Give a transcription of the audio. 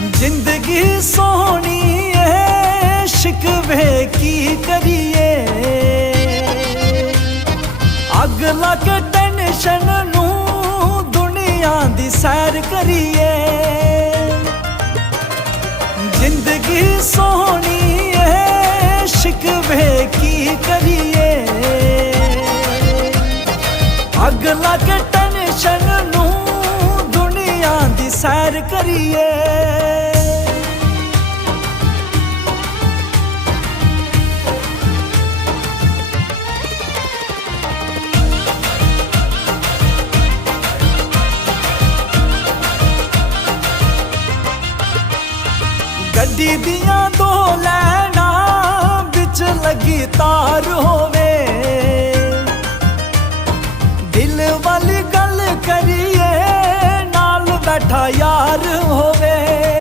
जिंदगी सोहनी है शिकवे की करिए, अग लग टेंशन नू दुनिया दी सैर करिए। जिंदगी सोहनी है शिकवे की करिए, अग लग टेंशन नू दुनिया दी सैर करिए। गड्डी दियां दो लैना बिच लगी तार होवे, दिल वाली गल करिए नाल बैठा यार होवे।